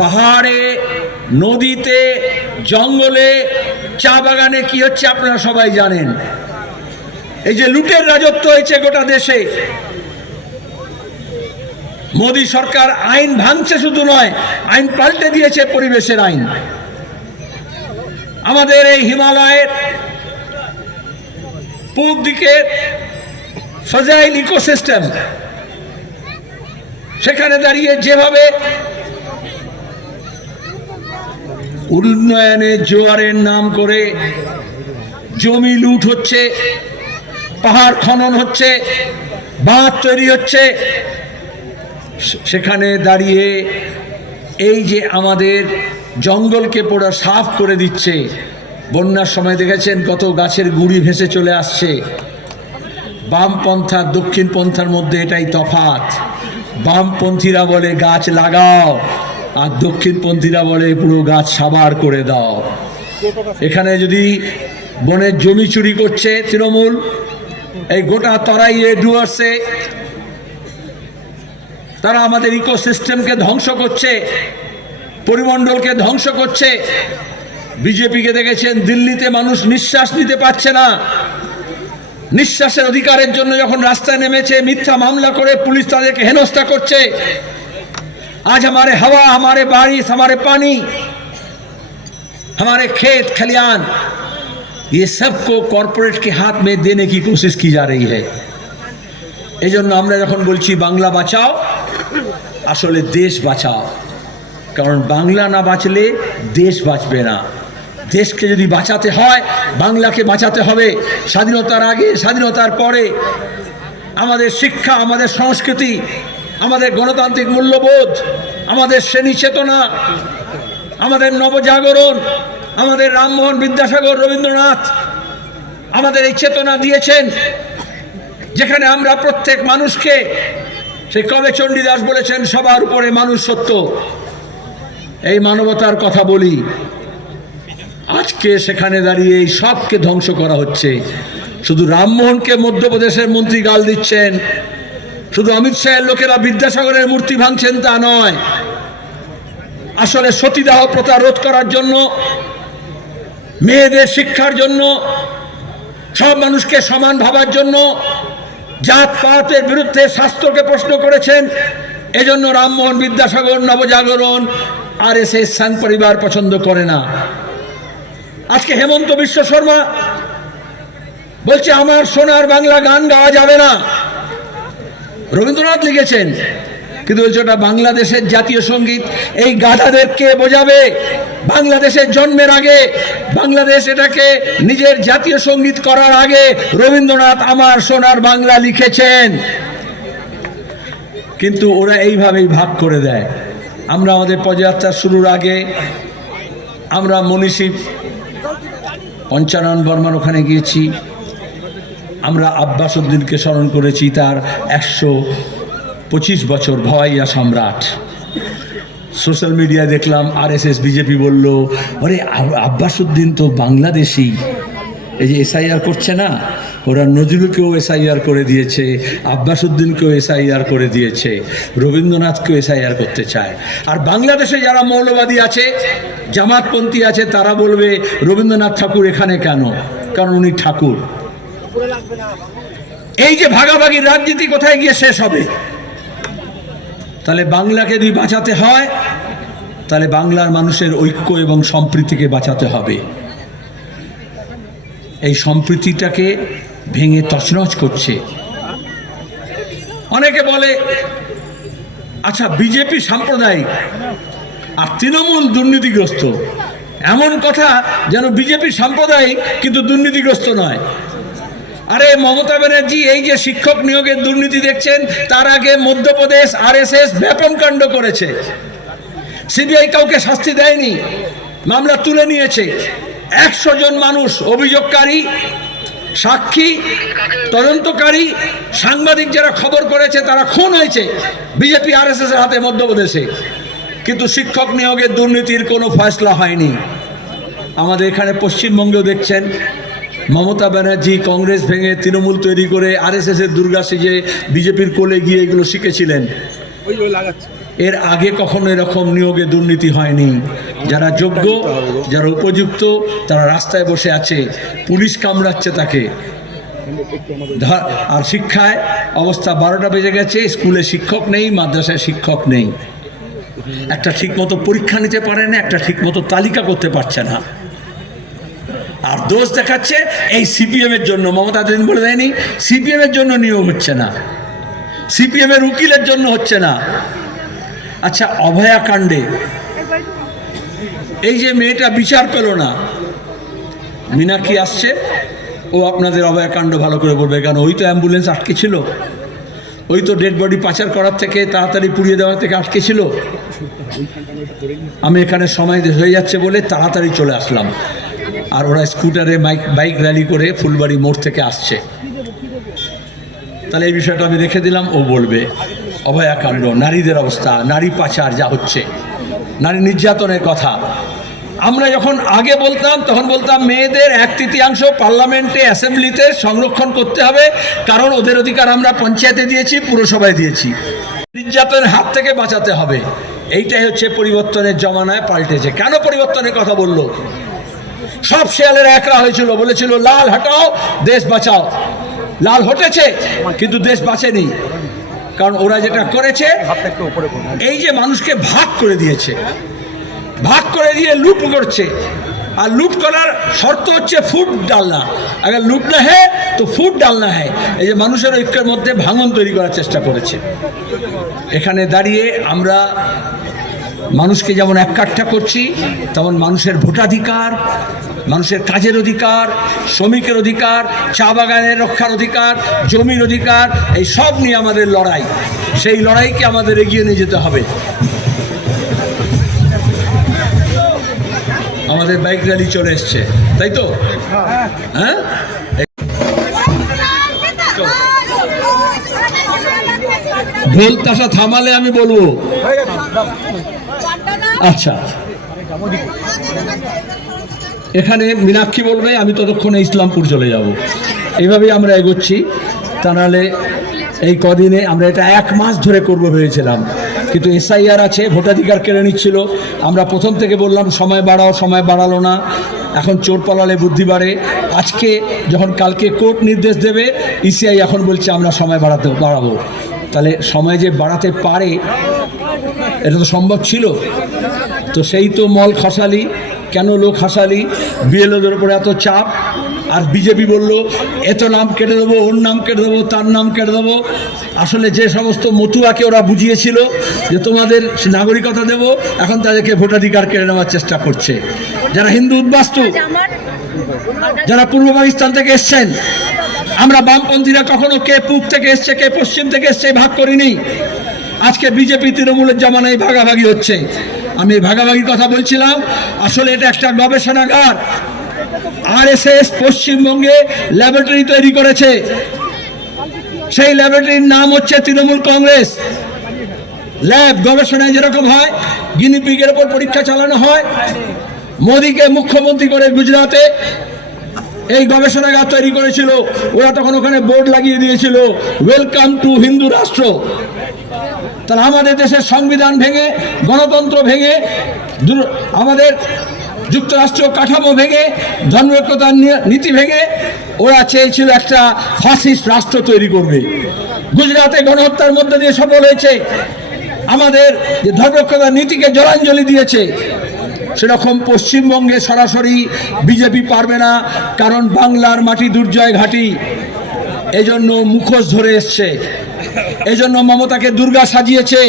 পাহাড়ে, নদীতে, জঙ্গলে, চা বাগানে কি হচ্ছে আপনারা সবাই জানেন। এই যে লুটের রাজত্ব হয়েছে গোটা দেশে, মোদী সরকার আইন ভাঙছে শুধু নয়, আইন পাল্টে দিয়েছে, পরিবেশের আইন। আমাদের এই হিমালয়ের পূর্ব দিকের ফ্রাজাইল ইকোসিস্টেম, সেখানে দাঁড়িয়ে যেভাবে উন্নয়নের জোয়ারের নাম করে জমি লুট হচ্ছে, পাহাড় খনন হচ্ছে, বাঁধ তৈরি হচ্ছে, সেখানে দাঁড়িয়ে এই যে আমাদের জঙ্গলকে পুরো সাফ করে দিচ্ছে। বন্যার সময় দেখেছেন কত গাছের গুঁড়ি ভেসে চলে আসছে। বামপন্থা দক্ষিণপন্থার মধ্যে এটাই তফাৎ। বামপন্থীরা বলে গাছ লাগাও, আর দক্ষিণপন্থীরা বলে পুরো গাছ সাবার করে দাও। এখানে যদি বনের জমি চুরি করছে তৃণমূল, এই গোটা তরাইয়ে ডুয়ার্সে তারা আমাদের ইকোসিস্টেমকে ধ্বংস করছে, পরিমণ্ডলকে ধ্বংস করছে। বিজেপিকে দেখেছেন দিল্লিতে মানুষ নিঃশ্বাস নিতে পারছে না, নিঃশ্বাসের অধিকারের জন্য যখন রাস্তায় নেমেছে মিথ্যা মামলা করে পুলিশ তাদেরকে হেনস্থা করছে। आज हमारे हवा, हमारे बारिश, हमारे पानी, हमारे खेत खलियान, ये सबको कॉर्पोरेट के हाथ में देने की कोशिश की जा रही है। এই জন্য আমরা যখন বলছি বাংলা বাঁচাও, আসলে দেশ বাঁচাও। কারণ বাংলা না বাঁচলে দেশ বাঁচবে না। দেশকে যদি বাঁচাতে হয় বাংলাকে বাঁচাতে হবে। স্বাধীনতার আগে, স্বাধীনতার পরে আমাদের শিক্ষা, আমাদের সংস্কৃতি, আমাদের গণতান্ত্রিক মূল্যবোধ, আমাদের শ্রেণী চেতনা, আমাদের নবজাগরণ, আমাদের রামমোহন বিদ্যাসাগর, রবীন্দ্রনাথ আমাদের এই চেতনা দিয়েছেন, যেখানে আমরা প্রত্যেক মানুষকে, সে কবে চণ্ডীদাস বলেছেন সবার উপরে মানুষ সত্য, এই মানবতার কথা বলি। আজকে সেখানে দাঁড়িয়ে এই সবকে ধ্বংস করা হচ্ছে। শুধু রামমোহনকে মধ্যপ্রদেশের মন্ত্রী গাল দিচ্ছেন, শুধু অমিত শাহের লোকেরা বিদ্যাসাগরের মূর্তি ভাঙছেন তা নয়। আসলে সতীদাহ প্রথা রোধ করার জন্য, মেয়েদের শিক্ষার জন্য, সব মানুষকে সমান ভাবার জন্য, জাতপাতের বিরুদ্ধে শাস্ত্রকে প্রশ্ন করেছেন। এজন্য রামমোহন বিদ্যাসাগর, নবজাগরণ, আরএসএস, সংঘ পরিবার পছন্দ করে না। আজকে হেমন্ত বিশ্ব শর্মা বলছে আমার সোনার বাংলা গান গাওয়া যাবে না। রবীন্দ্রনাথ লিখেছেন, কিন্তু বলছে ওটা বাংলাদেশের জাতীয় সঙ্গীত। এই গাধাদের কে বোঝাবে? বাংলাদেশের জন্মের আগে, বাংলাদেশ এটাকে নিজের জাতীয় সঙ্গীত করার আগে রবীন্দ্রনাথ আমার সোনার বাংলা লিখেছেন। কিন্তু ওরা এইভাবেই ভাগ করে দেয়। আমরা আমাদের পদযাত্রা শুরুর আগে আমরা মনীষী পঞ্চানন বর্মার ওখানে গিয়েছি। আমরা আব্বাস উদ্দিনকে স্মরণ করেছি, তার 125 বছর, ভওয়াইয়া সম্রাট। সোশ্যাল মিডিয়ায় দেখলাম আরএসএস, বিজেপি বলল, আরে আব্বাস উদ্দিন তো বাংলাদেশি, এই যে এসআইআর করছে না, ওরা নজরুলকেও এসআইআর করে দিয়েছে, আব্বাস উদ্দিনকেও এসআইআর করে দিয়েছে, রবীন্দ্রনাথকেও এসআইআর করতে চায়। আর বাংলাদেশে যারা মৌলবাদী আছে, জামাতপন্থী আছে, তারা বলবে রবীন্দ্রনাথ ঠাকুর এখানে কেন? কারণ উনি ঠাকুর। এই যে ভাগাভাগির রাজনীতি কোথায় গিয়ে শেষ হবে? তাহলে বাংলাকে যদি বাঁচাতে হয়, তাহলে বাংলার মানুষের ঐক্য এবং সম্প্রীতিকে বাঁচাতে হবে। এই সম্প্রীতিটাকে ভেঙে তছনছ করছে। অনেকে বলে আচ্ছা বিজেপি সাম্প্রদায়িক আর তৃণমূল দুর্নীতিগ্রস্ত। এমন কথা যেন বিজেপি সাম্প্রদায়িক কিন্তু দুর্নীতিগ্রস্ত নয়। আরে মমতা ব্যানার্জি এই যে শিক্ষক নিয়োগের দুর্নীতি দেখছেন, তার আগে মধ্যপ্রদেশ আরএসএস ব্যাপক কাণ্ড করেছে। সিবিআই কাউকে শাস্তি দেয়নি, মামলা তুলে নিয়েছে। 100 জন মানুষ, অভিযোগকারী, সাক্ষী, তদন্তকারী, সাংবাদিক যারা খবর করেছে তারা খুন হয়েছে বিজেপি আরএসএস এর হাতে মধ্যপ্রদেশে। কিন্তু শিক্ষক নিয়োগের দুর্নীতির কোনো ফয়সলা হয়নি। আমাদের এখানে পশ্চিমবঙ্গেও দেখছেন মমতা ব্যানার্জি কংগ্রেস ভেঙে তৃণমূল তৈরি করে আরএসএস এর দুর্গা সেজে বিজেপির কোলে গিয়ে এগুলো শিখেছিলেন। এর আগে কখনো এরকম নিয়োগে দুর্নীতি হয়নি। যারা যোগ্য, যারা উপযুক্ত, তারা রাস্তায় বসে আছে, পুলিশ কামড়াচ্ছে তাকে। আর শিক্ষায় অবস্থা 12টা বেজে গেছে, স্কুলে শিক্ষক নেই, মাদ্রাসায় শিক্ষক নেই, একটা ঠিকমতো পরীক্ষা নিতে পারে না, একটা ঠিকমতো তালিকা করতে পারছে না। আর দোষ দেখাচ্ছে এই সিপিএম এর জন্য। মমতা দিন বলে দেয়নি সিপিএম এর জন্য নিয়োগ হচ্ছে না, সিপিএম এর উকিলের জন্য হচ্ছে না। আচ্ছা, অভয়া কাণ্ডে এই যে মেয়েটা বিচার পেল না, মীনাক্ষী আসছে, ও আপনাদের অভয়া কাণ্ড ভালো করে বলবে, কারণ ওই তো অ্যাম্বুলেন্স আটকে ছিল, ওই তো ডেড বডি পাচার করার থেকে, তাড়াতাড়ি পুড়িয়ে দেওয়ার থেকে আটকে ছিল। আমি এখানে সময় হয়ে যাচ্ছে বলে তাড়াতাড়ি চলে আসলাম, আর ওরা স্কুটারে বাইক র্যালি করে ফুলবাড়ি মোড় থেকে আসছে। তাহলে এই বিষয়টা আমি রেখে দিলাম, ও বলবে অভয়াকাণ্ড, নারীদের অবস্থা, নারী পাচার যা হচ্ছে, নারী নির্যাতনের কথা। আমরা যখন আগে বলতাম তখন বলতাম মেয়েদের 1/3 পার্লামেন্টে, অ্যাসেম্বলিতে সংরক্ষণ করতে হবে, কারণ ওদের অধিকার আমরা পঞ্চায়েতে দিয়েছি, পুরসভায় দিয়েছি, নির্যাতনের হাত থেকে বাঁচাতে হবে। এইটাই হচ্ছে পরিবর্তনের জমানায় পাল্টেছে। কেন পরিবর্তনের কথা বললো? সব শেয়ালের একরা হয়েছিল, বলেছিল লাল হটাও দেশ বাঁচাও। লাল হটেছে কিন্তু দেশ বাঁচেনি, কারণ ওরা যেটা করেছে এই যে মানুষকে ভাগ করে দিয়েছে, ভাগ করে দিয়ে লুট করছে। আর লুট করার শর্ত হচ্ছে ফুট ডালনা, আগে লুট না হয় তো ফুট ডালনা হয়। এই যে মানুষের ঐক্যের মধ্যে ভাঙন তৈরি করার চেষ্টা করেছে। এখানে দাঁড়িয়ে আমরা মানুষকে যেমন এককাঠা করছি, তেমন মানুষের ভোটাধিকার, মানুষের কাজের অধিকার, শ্রমিকের অধিকার, চা বাগানের রক্ষার অধিকার, জমির অধিকার, এই সব নিয়ে আমাদের লড়াই। সেই লড়াইকে আমাদের এগিয়ে নিয়ে যেতে হবে। আমাদের বাইক র্যালি চলে এসছে, তাই তো? হ্যাঁ, ঢোল তাসা থামালে আমি বলবো। আচ্ছা, এখানে মীনাক্ষী বলবে, আমি ততক্ষণে ইসলামপুর চলে যাব। এইভাবেই আমরা এগোচ্ছি। তা নাহলে এই কদিনে আমরা এটা 1 মাস ধরে করবো ভেবেছিলাম, কিন্তু এসআইআর আছে, ভোটাধিকার কেড়ে নিচ্ছিল। আমরা প্রথম থেকে বললাম সময় বাড়াও, সময় বাড়ালো না। এখন চোর পালালে বুদ্ধি বাড়ে। আজকে যখন কালকে কোর্ট নির্দেশ দেবে, ইসিআই এখন বলছে আমরা সময় বাড়াবো। তাহলে সময় যে বাড়াতে পারে এটা তো সম্ভব ছিল। তো সেই তো মল খসালি, কেন লোক হাসালি, বিএলওদের উপরে এত চাপ। আর বিজেপি বলল এত নাম কেটে দেবো, ওর নাম কেটে দেবো, তার নাম কেটে দেবো। আসলে যে সমস্ত মতুয়াকে ওরা বুঝিয়েছিল যে তোমাদের নাগরিকতা দেব, এখন তাদেরকে ভোটাধিকার কেড়ে নেওয়ার চেষ্টা করছে। যারা হিন্দু উদ্বাস্তু, যারা পূর্ব পাকিস্তান থেকে এসছেন, আমরা বামপন্থীরা কখনো কে পূব থেকে এসছে, কে পশ্চিম থেকে এসছে ভাগ করিনি। আজকে বিজেপি তৃণমূলের জমানায় ভাগাভাগি হচ্ছে। আমি ভাগাভাগির কথা বলছিলাম, আসলে এটা একটা গবেষণাগার। আরএসএস পশ্চিমবঙ্গে ল্যাবরেটরি তৈরি করেছে, সেই ল্যাবরেটরির নাম হচ্ছে তৃণমূল কংগ্রেস ল্যাব। গবেষণায় যেরকম হয়, গিনিপিগের উপর পরীক্ষা চালানো হয়। মোদীকে মুখ্যমন্ত্রী করে গুজরাটে এই গবেষণাগার তৈরি করেছিল। ওরা তখন ওখানে বোর্ড লাগিয়ে দিয়েছিল, ওয়েলকাম টু হিন্দু রাষ্ট্র। তাহলে আমাদের দেশের সংবিধান ভেঙে, গণতন্ত্র ভেঙে, আমাদের যুক্তরাষ্ট্র কাঠামো ভেঙে, ধর্মনিরপেক্ষতার নীতি ভেঙে ওরা চেয়েছিল একটা ফ্যাসিস্ট রাষ্ট্র তৈরি করবে। গুজরাটে গণহত্যার মধ্যে দিয়ে সফল হয়েছে। আমাদের যে ধর্মনিরপেক্ষতার নীতিকে জলাঞ্জলি দিয়েছে, সেরকম পশ্চিমবঙ্গে সরাসরি বিজেপি পারবে না, কারণ বাংলার মাটি দুর্জয় ঘাঁটি। এজন্য মুখোশ ধরে এসছে, এজন্য মমতাকে দুর্গা সাজিয়েছে।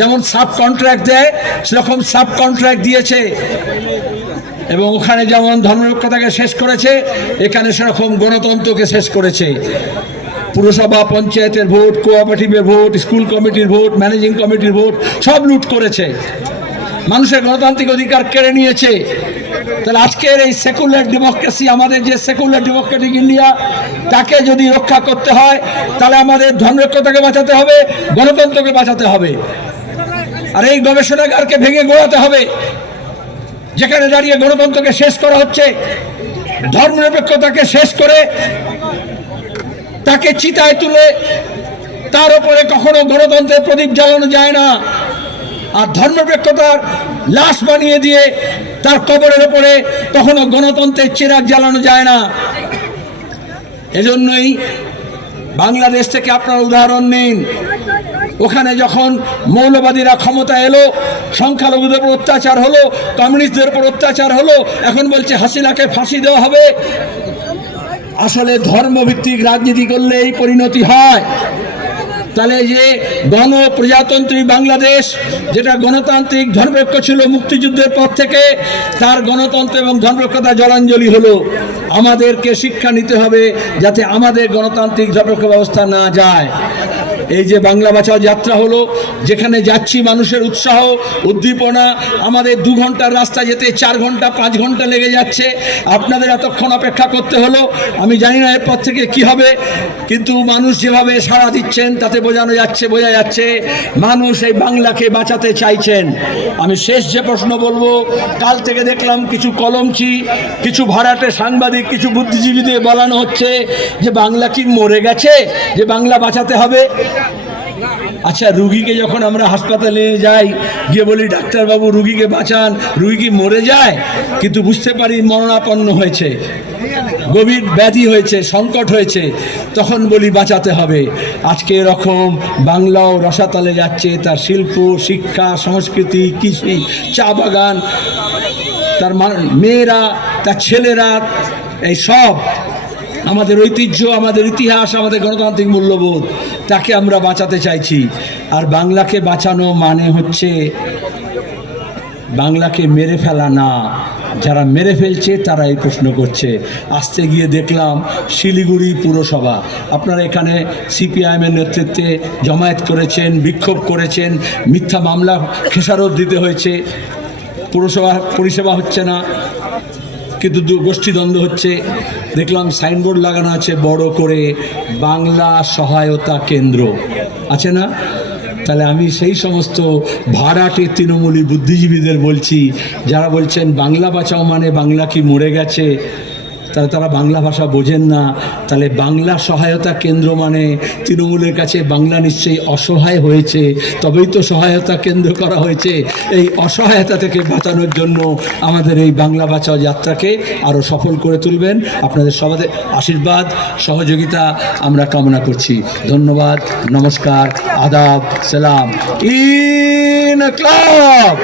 যেমন সাব কন্ট্রাক্ট দেয়, সেরকম সাব কন্ট্রাক্ট দিয়েছে। এবং ওখানে যেমন ধর্মনিরপেক্ষতাকে শেষ করেছে, এখানে সেরকম গণতন্ত্রকে শেষ করেছে। পুরসভা পঞ্চায়েতের ভোট, কোঅপারেটিভের ভোট, স্কুল কমিটির ভোট, ম্যানেজিং কমিটির ভোট সব লুট করেছে। মানুষের গণতান্ত্রিক অধিকার কেড়ে নিয়েছে। তাহলে আজকের এই সেকুলার ডেমোক্রেসি, আমাদের যে সেকুলার ডেমোক্রেটিক ইন্ডিয়া, তাকে যদি রক্ষা করতে হয়, তাহলে আমাদের ধর্মনিরপেক্ষতাকে বাঁচাতে হবে, গণতন্ত্রকে বাঁচাতে হবে। আর এই গবেষণাগারকে ভেঙে গড়াতে হবে, যেখানে দাঁড়িয়ে গণতন্ত্রকে শেষ করা হচ্ছে। ধর্মনিরপেক্ষতাকে শেষ করে তাকে চিতায় তুলে তার উপরে কখনো গণতন্ত্রের প্রদীপ জ্বালানো যায় না। আর ধর্মনিরপেক্ষতার লাশ বানিয়ে দিয়ে তার কবরের ওপরে কখনো গণতন্ত্রের চিরাগ জ্বালানো যায় না। এজন্যই বাংলাদেশ থেকে আপনারা উদাহরণ নিন, ওখানে যখন মৌলবাদীরা ক্ষমতা এলো, সংখ্যালঘুদের উপর অত্যাচার হলো, কমিউনিস্টদের উপর অত্যাচার হলো, এখন বলছে হাসিনাকে ফাঁসি দেওয়া হবে। আসলে ধর্মভিত্তিক রাজনীতি করলে এই পরিণতি হয়। তাহলে যে গণপ্রজাতন্ত্রী বাংলাদেশ, যেটা গণতান্ত্রিক ধর্মনিরপেক্ষ ছিল মুক্তিযুদ্ধের পর থেকে, তার গণতন্ত্র এবং ধর্মনিরপেক্ষতা জলাঞ্জলি হলো। আমাদেরকে শিক্ষা নিতে হবে যাতে আমাদের গণতান্ত্রিক ধর্মনিরপেক্ষ ব্যবস্থা না যায়। এই যে বাংলা বাঁচাও যাত্রা হলো, যেখানে যাচ্ছি মানুষের উৎসাহ উদ্দীপনা, আমাদের 2 ঘন্টার রাস্তা যেতে 4 ঘন্টা 5 ঘন্টা লেগে যাচ্ছে, আপনাদের এতক্ষণ অপেক্ষা করতে হলো। আমি জানি না এরপর থেকে কি হবে, কিন্তু মানুষ যেভাবে সাড়া দিচ্ছেন তাতে বোঝা যাচ্ছে মানুষ এই বাংলাকে বাঁচাতে চাইছেন। আমি শেষ যে প্রশ্ন বলবো, কাল থেকে দেখলাম কিছু কলমচি, কিছু ভাড়াটে সাংবাদিক, কিছু বুদ্ধিজীবীদের বলানো হচ্ছে যে বাংলা কি মরে গেছে, যে বাংলা বাঁচাতে হবে। আচ্ছা, রুগীকে যখন আমরা হাসপাতালে যাই, গিয়ে বলি ডাক্তারবাবু রুগীকে বাঁচান, রুগী কি মরে যায়? কিন্তু বুঝতে পারি মরণাপন্ন হয়েছে, গভীর ব্যাধি হয়েছে, সংকট হয়েছে, তখন বলি বাঁচাতে হবে। আজকে এরকম বাংলাও রসাতলে যাচ্ছে, তার শিল্প, শিক্ষা, সংস্কৃতি, কৃষি, চা বাগান, তার মেয়েরা, তার ছেলেরা, এই সব আমাদের ঐতিহ্য, আমাদের ইতিহাস, আমাদের গণতান্ত্রিক মূল্যবোধ, তাকে আমরা বাঁচাতে চাইছি। আর বাংলাকে বাঁচানো মানে হচ্ছে বাংলাকে মেরে ফেলা না। যারা মেরে ফেলছে তারা এই প্রশ্ন করছে। আসতে গিয়ে দেখলাম শিলিগুড়ি পুরসভা, আপনারা এখানে সিপিআইএমের নেতৃত্বে জমায়েত করেছেন, বিক্ষোভ করেছেন, মিথ্যা মামলা খেসারত দিতে হয়েছে, পুরসভা পরিষেবা হচ্ছে না, কিন্তু গোষ্ঠীদ্বন্দ্ব হচ্ছে। দেখলাম সাইনবোর্ড লাগানো আছে বড় করে, বাংলা সহায়তা কেন্দ্র আছে না? তাহলে আমি সেই সমস্ত ভাড়াটে তৃণমূলী বুদ্ধিজীবীদের বলছি, যারা বলছেন বাংলা বাঁচাও মানে বাংলা কি মরে গেছে, তাহলে তারা বাংলা ভাষা বোঝেন না। তাহলে বাংলা সহায়তা কেন্দ্র মানে তৃণমূলের কাছে বাংলা নিশ্চয়ই অসহায় হয়েছে, তবেই তো সহায়তা কেন্দ্র করা হয়েছে। এই অসহায়তা থেকে বাঁচানোর জন্য আমাদের এই বাংলা বাঁচাও যাত্রাকে আরও সফল করে তুলবেন। আপনাদের সবাই আশীর্বাদ, সহযোগিতা আমরা কামনা করছি। ধন্যবাদ, নমস্কার, আদাব, সালাম। ইনকলাব।